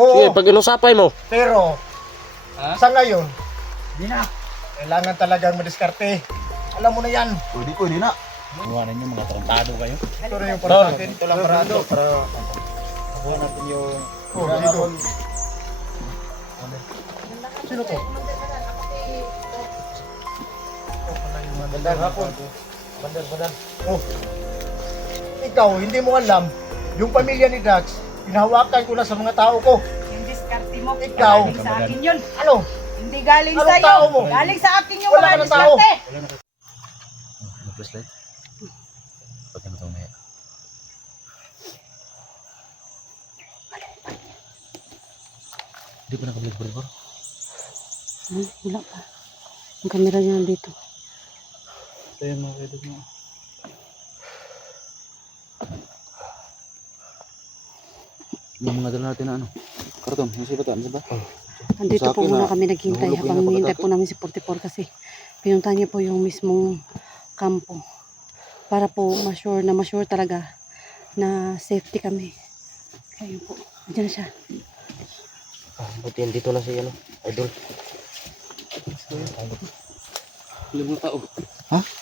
Oo, Sige, pag inusapay mo. pero sa ngayon, Di na. kailangan talagang madiskarte. Alam mo na yan. Pwede na. Iwanan nyo mga tarantado kayo. Ito na yung para sa akin. Ito lang parado. Para Nakuha natin yung... Ligo. Sino to? Bandar hapon. Bandar. Oh. Ikaw, hindi mo alam, yung pamilya ni Dax, pinahawakan ko na sa mga tao ko. Yung diskarte mo, Ikaw. galing sa akin yun. Ano? Hindi galing Anong sa'yo. tao mo? Galing sa akin yung Wala mga ka ng tao. diskarte. Flashlight. Pati mo ito umaya. Hindi pa nakabalik ba? Wala pa. Ang camera niya nandito. Ito yung mga edad mo. Yung mga dala natin na ano? Karton, yung silatan, di ba? Andito Sa po akin muna na, kami naghintay nahulog habang yung hinihintay napakatapos. po namin si 44 kasi pinunta niya po yung mismong kampo para po ma-sure talaga na safety kami. Kaya yun po. Andiyan na siya. Buti dito na siya, idol. Ilang mga tao.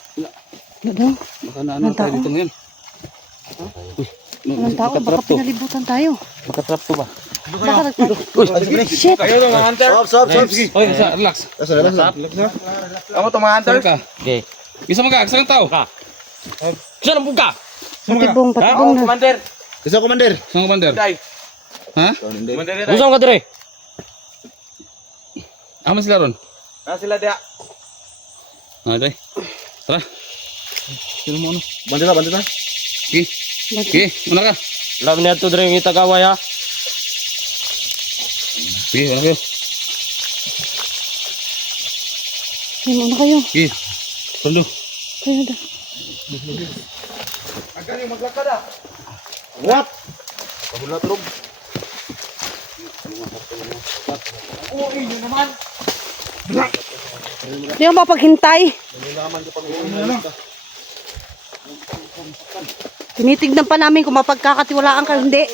Wala daw. Baka na Walang tayo tao. dito ngayon. Walang tao. Baka pinalibutan tayo. Makatrap to ba? Baka Shit! Kayo mga hunter. Stop. Oy, relax. Relax. Ako to mga hunter. Ka. Okay. Isa mga isang tao. Isa lang buka! Patibong na. Commander! Isa, Commander. Isang commander. Ha? Usang ka dire! Aman sila ron? Sila dia. Day. Tara. Sino mo ano? Bandera. Okay. Okay, muna ka. Alam niya ito dire yung itagaway ha. Okay, muna kayo. Ay, muna kayo. Okay. Tundo. Kayo daw. What? Di ako mapaghintay. Tinitignan pa namin kung mapagkakatiwalaan ka hindi.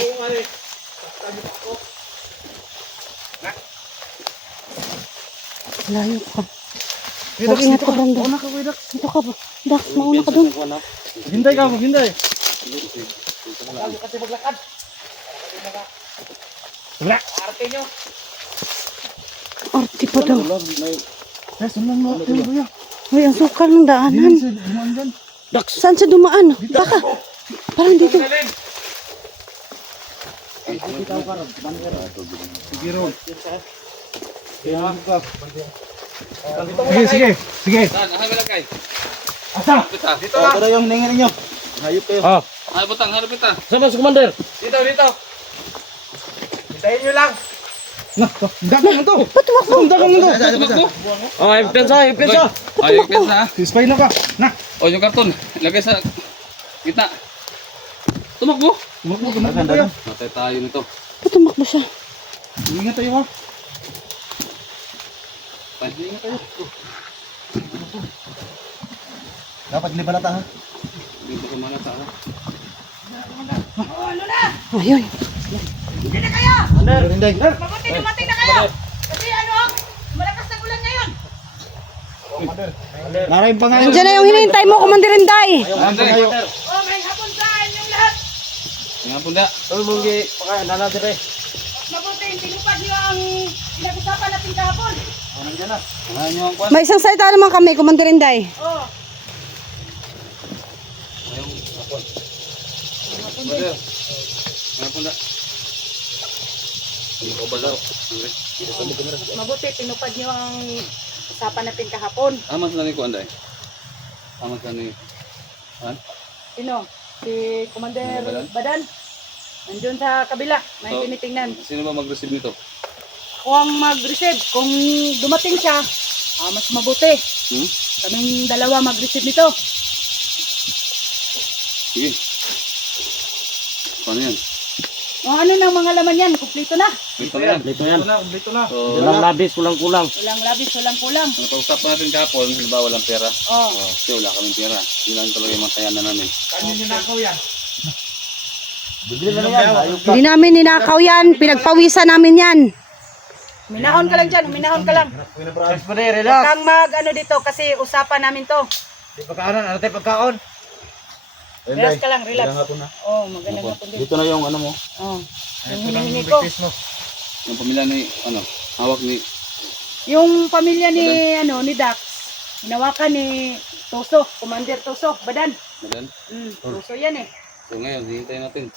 Layo ka. Huwag ingat ka, Brando. Dito ka ba? Dax, mauna ka dun. Hintay ka, hintay. Arte pa daw. Uy, ang sukal ng daanan. Saan siya dumaan? Baka. Parang dito. Sige. Saan? Ahan ka lang kay. Asa? Dito. Ito yung hingin ninyo. Hayop kayo. Ah, Ay, butang, harap kita. sama si Commander! Dito. Hintayin nyo lang. Dagang ito. Ba't tumakbo? Dagang ito. Tumakbo. Oh, impensa! Ay, yung pesa ha. Spy na ka. Na. O, yung karton. Lagay sa gitna. Tumakbo. Dagang. Matay tayo nito. Ba't tumakbo siya? Ingat tayo ha. Pahinga tayo. Dapat libalata ha. Dito ko mana sa Ayun. Hindi na kayo! Hinday. Mabuti dumating na kayo! Kasi ano, malakas na ulan ngayon. Maraming pangayo. Andiyan na yung hinihintay mo, Commander Inday. Andre. Oh, may hapon sa inyong lahat. Nga punda. Mabuti, tinupad niyo ang pinag-usapan natin kahapon. Ano nyo ang kwan? May isang salita naman kami, Commander Inday. Oh, Brother. Nga punda. Ano ko ba laro? Andre. mabuti, tinupad niyo ang usapan natin kahapon. Aman sa nani ko, Anday. Aman sa nani. Han? Sino? Si Commander Badan? Badan. Nandun sa kabila, may So, tinitingnan. Sino ba mag-receive nito? Ako ang mag-receive. Kung dumating siya, mas mabuti. Hmm? Kaming dalawa mag-receive nito. Sige. Paano yan? O ano nang mga laman yan? Kumpleto na. Ito na yan. Dito yan. So, Walang labis, walang kulang. Walang labis, walang kulang. ang kausap natin kahapon, halimbawa walang pera. Oh. Kasi wala kaming pera. Yun lang talaga yung matayan na namin. Bigyan na yan. Ayok ka. Hindi namin ninakaw yan. Pinagpawisan namin yan. Minahon ka lang dyan, minahon ka lang. Relax pa rin, Huwag relax. kang mag ano dito kasi usapan namin to. Di pagkaanan, ano tayo pagkaon? Relax ka lang, relax. na. Oh, magandang hapon din. Dito na yung ano mo. Oh. Yung hinihingi ko. Yung pamilya ni, ano, hawak ni, Yung pamilya ni ano ni Dax, hinawakan ni Tuso, Commander Tuso, Badan. Madan. Tuso yan eh. So ngayon, hihintayin natin.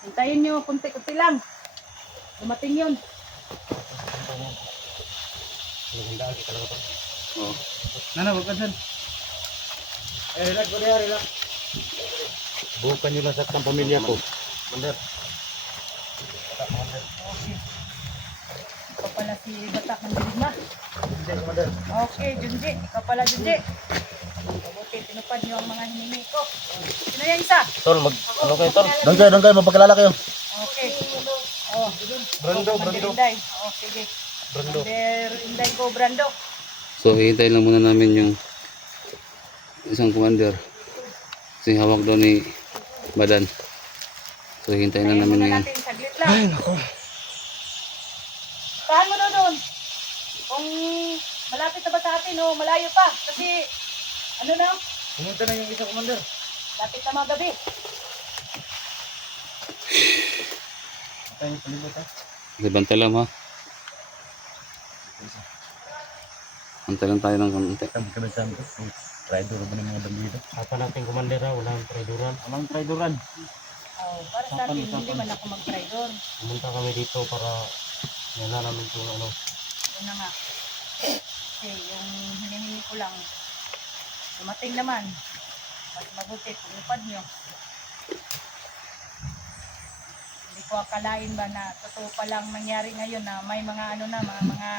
Hintayin nyo, kunti-kunti lang. Dumating yun. Oh. Nana, wag ka dyan. Relax pa rin, relax. Bukan nyo lang sa pamilya ko. Mandar. Ikaw pala si Bata Mandirigma. Hindi, Mandar. Okay, Junji. Ikaw pala, Junji. Mabuti, tinupad nyo ang mga hiningi ko. Sino yan isa? Tol, ano kayo, Tol? Doon kayo, mapagkalala kayo. Okay. Oh, Brando, Commander Brando. Inday. Oh, sige. Brando. Commander Inday ko, Brando. So hihintayin lang muna namin yung isang commander. Kasi hawak daw ni Badan. So hihintayin lang Ayan namin muna ngayon. natin, saglit lang. Ay, nako. Saan mo daw doon? Kung malapit na ba sa atin o malayo pa? Kasi, ano na, Pumunta na yung isang commander. lapit na mga gabi. Tayo palibot ha. Bantay lang ha. Bantay lang tayo ng konti. Kami sa amin. Rider ba ng mga bandido? Apa natin commander ha, walang traidoran. Amang rideran. Oh, para sa atin, hindi man ako mag-try doon. Pumunta kami dito para nila namin kung ano. Yun na nga. Kasi yung hinihingi ko lang, dumating naman. Mas mabuti, pumupad nyo. Hindi ko akalain ba na totoo palang nangyari ngayon na may mga ano na, mga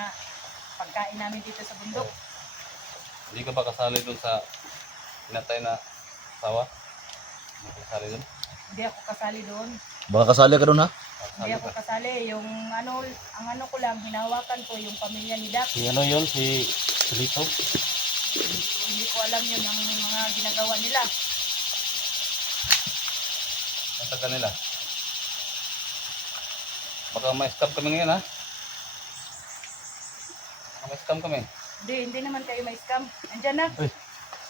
pagkain namin dito sa bundok. Hindi ka ba kasali dun sa pinatay na sawa? Hindi ka kasali dun? Hindi ako kasali doon. Baka kasali ka doon ha? Hindi ako kasali. Yung ano, ang ano ko lang, hinahawakan ko yung pamilya ni Dax. Si ano yun, si Lito. Hindi ko alam yun ang mga ginagawa nila. Nasa kanila. Baka may scam kami ngayon ha? Baka may scam kami. Hindi naman kayo may scam. Andyan na.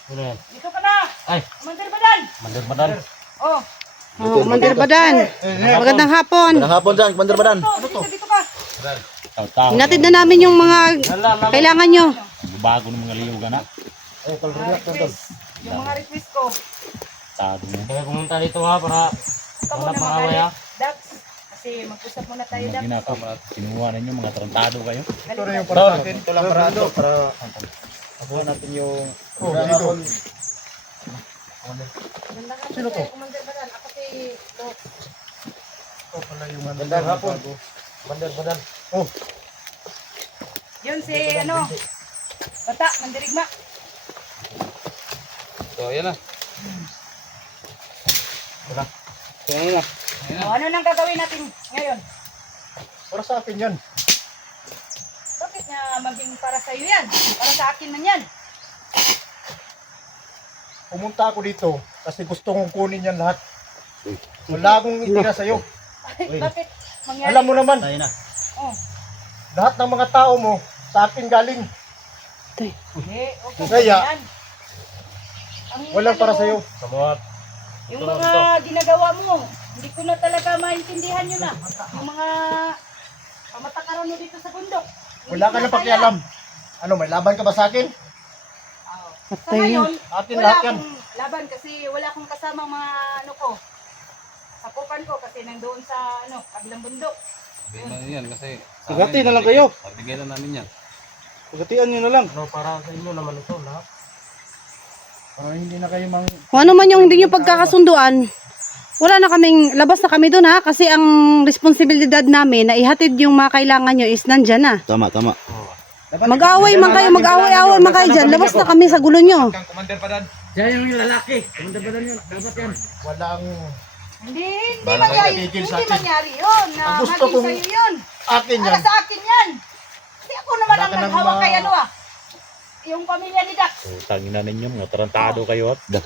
Ano yan? Dito ka na. Ay, Commander Badan. Commander. Oh. Oh, Commander Badan. Magandang hapon. Hapon dyan, commander Badan. Dito ka. Hinatid na namin yung mga kailangan nyo. Bago ng mga liugan na. Request. Yung mga request ko. Kaya pumunta dito ha para Ikaw wala muna pang away ha. magalit. Dax. Kasi mag-usap muna tayo, Dax. Kinuha ninyo mga tarantado kayo. Ito na yung para sa akin. Ito lang para para nakuha natin yung... Oh, dito. Sino to? Commander Badan. Ako si Lo. Ito pala yung Mandar hapon. Mandar, Badan. Oh, Yun si ano. Bata, Mandirigma. So ayan na. Wala. So ayan na. O, ano nang gagawin natin ngayon? para sa akin yan. Bakit nga maging para sa iyo yan? Para sa akin man yan. Pumunta ako dito kasi gusto kong kunin yan lahat. Wala akong itira sa'yo. Bakit mangyari? Alam mo naman, Tayo na. Oh. lahat ng mga tao mo sa akin galing. Okay, okay. Kaya, yan. Ang Walang para ano, sa'yo. Samuat. Yung mga ginagawa mo, hindi ko na talaga maintindihan yun na. Yung mga pamatakaran mo dito sa bundok. Hindi Wala ko ka na na pakialam. Ano, may laban ka ba sa akin? Sa Patay ngayon, Atin wala lahat yan. akong laban kasi wala akong kasamang mga ano ko. Sapupan ko kasi nandoon sa ano, kabilang bundok. Bigyan na yan kasi sa Pagati amin, na lang kayo. Bigyan na namin yan. Pagatian nyo na lang. No, para sa inyo naman ito lahat. Para hindi na kayo mang... Kung ano man yung hindi nyo pagkakasunduan, wala na kaming, labas na kami doon ha. Kasi ang responsibilidad namin na ihatid yung mga kailangan nyo is nandyan na. Tama, tama. Mag-away man kayo, mag-away-away man kayo dyan. Labas na kami sa gulo nyo. Walang... Hindi Bahala kayo. mangyari, Tigil hindi sa akin. mangyari yun. Na Ang gusto maging kong- sa'yo yun. Akin Para yan. sa akin yan. Kasi ako naman Wala ang ka nang naghawak kay ano ah. yung pamilya ni Dax. Tangin na ninyo, mga tarantado kayo at Dax.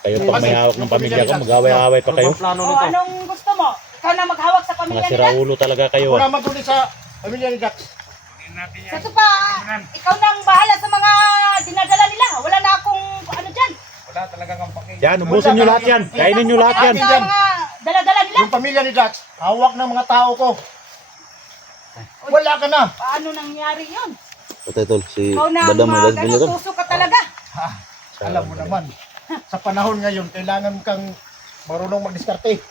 kayo pag may hawak ng pamilya ko, mag-away-away pa kayo. O, anong gusto mo? Ikaw na maghawak sa Mga pamilya ni Dax? siraulo talaga kayo Ako at. naman tuloy sa pamilya ni Dax. Sa pa, ikaw na ang bahala sa mga dinadala nila. Wala na akong ano dyan. Yan, ubusin nyo lahat yan. Kainin nyo lahat yan. Sa mga dala-dala nila. Yung pamilya ni Dax, hawak ng mga tao ko. Wala ka na. Paano nangyari yun? Patay tol, si Ikaw na ang Badam mga nagagawin tol. tuso ka talaga. Alam mo naman, sa panahon ngayon, kailangan kang marunong magdiskarte.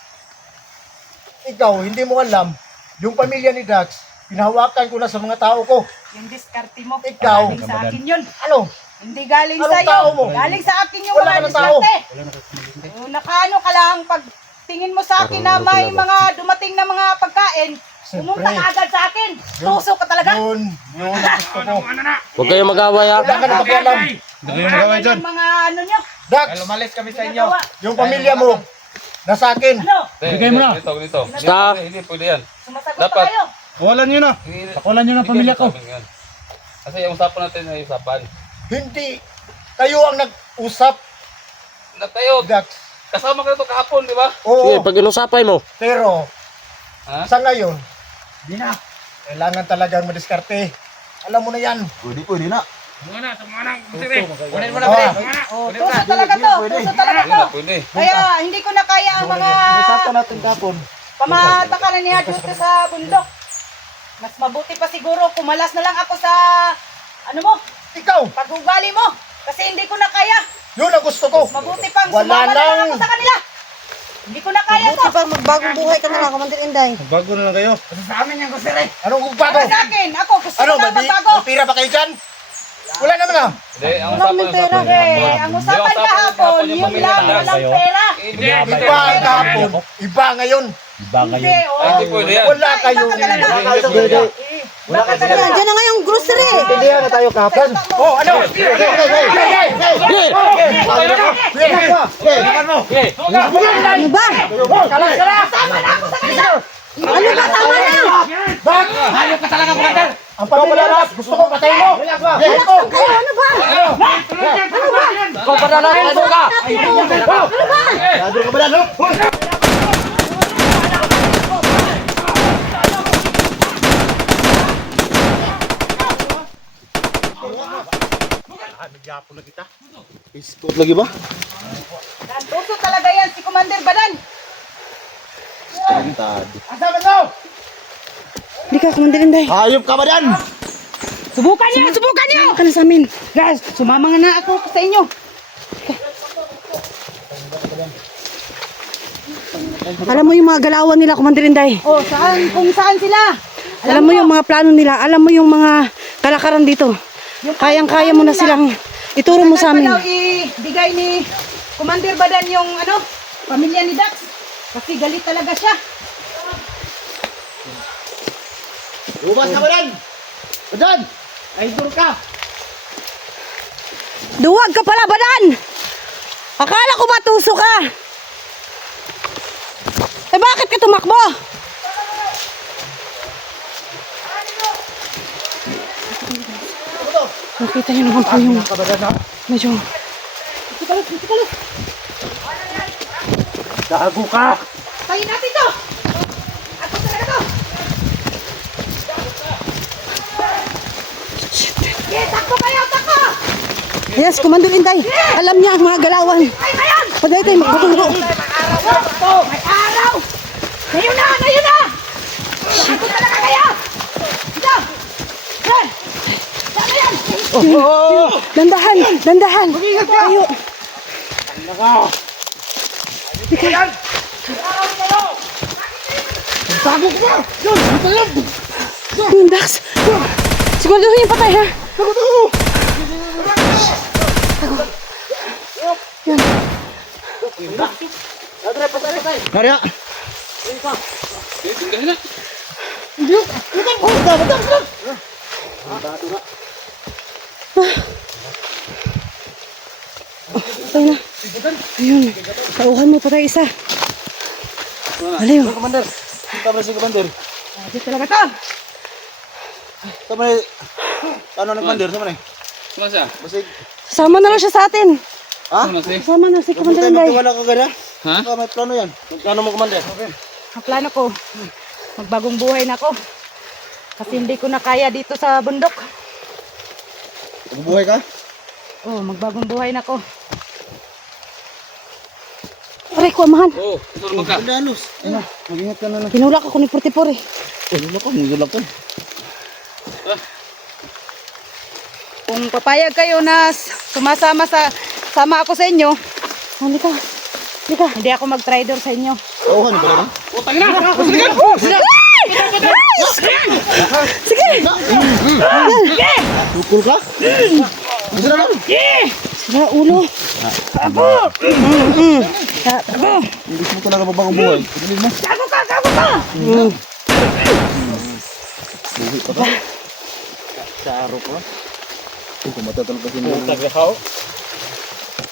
Ikaw, hindi mo alam, yung pamilya ni Dax, pinahawakan ko na sa mga tao ko. Yung diskarte mo. Ikaw. Galing sa akin yun. Ano? Hindi galing Anong sa'yo. tao mo? Galing sa akin yung Wala mga ka ng tao. diskarte. Nakaano ka lang pag tingin mo sa akin na may mga dumating na mga pagkain, pumunta ka agad sa akin. Tuso ka talaga. Yun ang gusto ko. Huwag kayong mag-away ha. Wala ka na pakialam. Yung mga ano nyo. Dax, Ginagawa. yung pamilya mo, nasa akin. Ano? Bigay mo na. Dito. Basta. Hindi pwede yan. Sumasagot Dapat. pa kayo. Kawalan nyo na. Kawalan nyo ng pamilya ko. Kasi yung usapan natin ay usapan. Hindi. Kayo ang nag-usap, Na tayo, Dax. kasama ka na ito kahapon, di ba? Sige, Oo, pag inusapay mo. pero Ha? sa ngayon, di na. Kailangan talagang madiskarte. Alam mo na yan. Pwede na. Oh, tuso talaga to. Tuso talaga to. Pwede. Kaya hindi ko na kaya ang mga Usapan natin kapon. pamatakaran ni Hadyote sa bundok. Mas mabuti pa siguro kumalas na lang ako sa ano mo, Ikaw, pag-ugali mo. Kasi hindi ko na kaya. yun ang gusto ko. Mabuti pang Wala sumama na lang nang- ako sa kanila. Hindi ko na kaya to. Pag magbagong buhay ka na lang, Commander Inday. Bago na lang kayo. Anong gugbago? Para sa akin, ako gusto Ano, ko lang may magbago. pira ba kayo dyan? Wala naman ah. Hindi, ang usapan Ang usapan kahapon, yun lang, walang pera. Iba ang kahapon. Iba ngayon. Iba kayo. Hindi, oh. Hindi pwede yan. Wala kayo. Wala ka talaga. Diyan na nga yung grocery. Hindi na tayo kahapon. Oh, ano? Ano ba? Sama na ako sa kanila. Ano ba? Tama na. Hayop ka talaga, brother. Ang pamulalas, gusto ko patayin mo. Relax kayo. Ano ba? Ikaw pa na, ladro ka. Ladro ka ba na, no? Iskot lagi ba? Tuso talaga yan si Commander Badan. Asama mo! Hindi ka, Commander Inday. Hayop ka ba yan? Subukan niyo! Subukan niyo! Ka na sa amin. Guys, sumama nga na ako sa inyo. Alam mo yung mga galawan nila, Commander Inday. Oh, saan? Kung saan sila? Alam mo yung mga plano nila. Alam mo yung mga kalakaran dito. Kayang-kaya mo na silang ituro mo sa amin. Daw ibigay ni Commander Badan yung ano, pamilya ni Dax. Kasi galit talaga siya. Ubas ka ba yan? Badan! Idol ka! Duwag ka pala, Badan! Akala ko matuso ka! Eh bakit ka tumakbo? Nakita niyo naman po yung medyo... Gago ka! Tayo natin to! Ako talaga to! Yes, takbo kayo! Takbo! Yes, Commander Inday. Alam niya ang mga galawan. Ay, ngayon! Paday tayo, magbutulo. May araw! Ngayon na! Ngayon na! Takbo talaga kayo! Ito! Yan! Sana yan! Dandahan, dandahan. Tayo. Yung Dax. Siguraduhin yung patay, ha? Yan. Karya! Patay na. Ayun. Tauhan mo, patay isa. Aliw. Commander. Tama na si Commander. Dito talaga to! Tama na. Ano ng Commander? Tama na. Masa? Sama na lang siya sa atin. Ano si? Sama na si Commander Inday. Ha? May plano yan. May plano mo, Commander. Ang plano ko, magbagong buhay na ako. Kasi hindi ko na kaya dito sa bundok. Bubuhay ka? Oh, magbagong buhay na ako. Aray ko, amahan. Oo, ito ka. Mag-ingat ka na lang. Pinulak ako ni 44 eh. Kung papayag kayo na sama ako sa inyo, Halika. Halika. hindi ako mag-trader sa inyo. Oo, ano ba naman? Tukul ka? Gusto na lang? Sira ulo. Hindi mo talaga babagong buhay. Pagilid mo. Gago ka! Buhay pa ka. Sa araw pa. Kung matatal ka sino.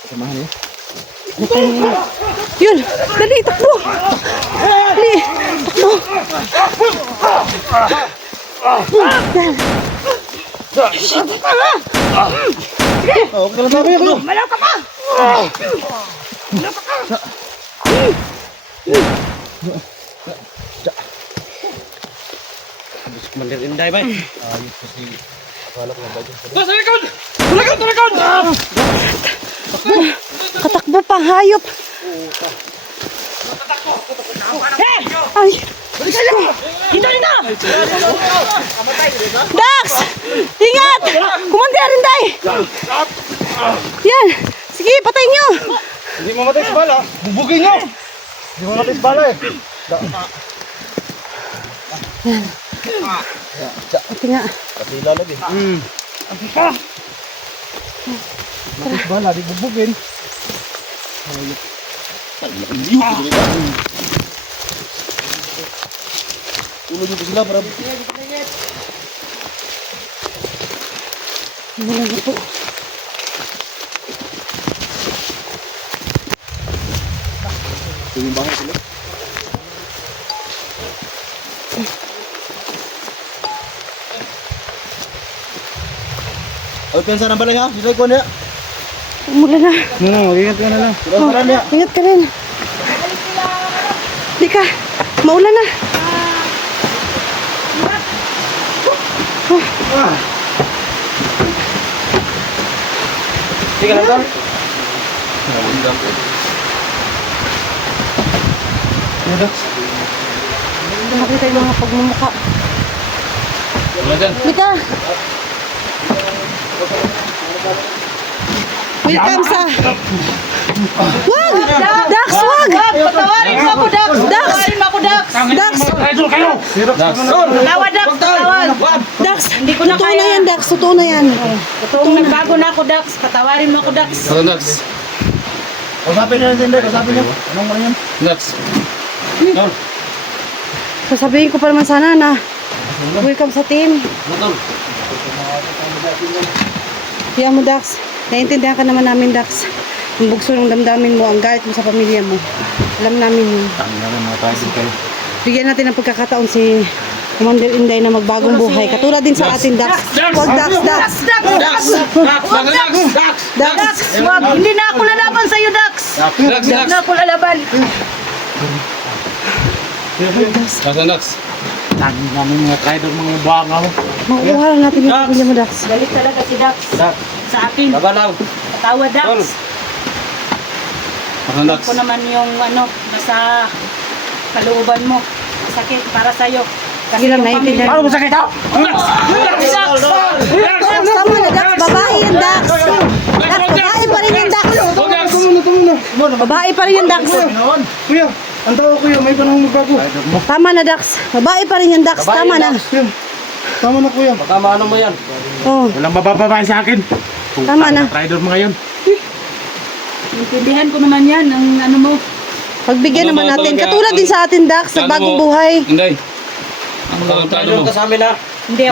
Samahan niya. Yun. Dali, takbo. Dali. Takbo. Oh, okay lang sabi ako. Malaw ka pa! Commander Inday, bay. Katakbo pa, hayop. Ay. Dito! Dax! Ingat! Commander Inday! Yan. Sige, patay nyo. Hindi mo matay sa bala. Bubugin nyo. Hindi mo matay sa bala eh. Pati nga. Kapila lagi. Matay sa bala, di bubugin. Tulog nyo pa sila para... Wala na po. Yung bahay sila. Ay, pensa ng balay ha? Sila ko niya. Umulan na. Mag-ingat ka na lang. Sila ka niya. Ingat ka rin. Di ka. Maulan na. Sige lang, Tol. Hindi makita yung mga pagmumukha. Wala dyan. Di ka. Welcome sa... Wag! Dax, wag! Patawarin mo ako, Dax! Dax! Patawarin mo ako, Dax! Dax! Tawad, Dax! Tawad! Dax! Hindi ko na Totoo na kaya. yan, Dax. Totoo na yan. Totoong nagbago na ako, Dax. Patawarin mo ako, Dax. Ano, Dax? Kasapin niya si Inday, kasapin niya. Anong ano yan? Dax. Sasabihin ko pa naman sana na welcome sa team. Kaya mo, Dax. Naiintindihan ka naman namin, Dax. Ang bugso ng damdamin mo, ang galit mo sa pamilya mo. Alam namin yun. Tangin na lang mga tayo kayo. Bigyan natin ng pagkakataon si Commander Inday na magbagong buhay. Katulad din sa atin, Dax. Wag, Dax, Dax. Dax. Wag, hindi na ako lalaban sa'yo, Dax. Dax, Hindi Dax. na ako lalaban. Dax, Dax. Tangin namin mga trader, mga banga mo. Mauuharan natin yung pamilya mo, Dax. Galit talaga si Dax. Sa akin. Babalaw. Patawad, Dax. Ano, Dax? Ako naman yung nasa kalooban mo. Sakit para sa'yo. Sige lang, naiintindihan. Ano mo sakit ako? Dax, tama na, Dax. Babae yan, Dax. Dax, babae pa rin yan, Dax. Babae pa rin yan, Dax. Kuya, ang tao kuya, may panahon magbago. Tama na, Dax. Babae pa rin yan, Dax. Tama na. Tama na kuya. Baka maano mo yan. Oh, Walang mabababae sa akin. tama na. Trader mga yun. Intindihan ko naman yan, ang ano mo. Pagbigyan naman natin. Katulad din sa atin, Dax, sa bagong buhay. Inday. Ano ka plano mo? Trader ka sa amin, ha? Hindi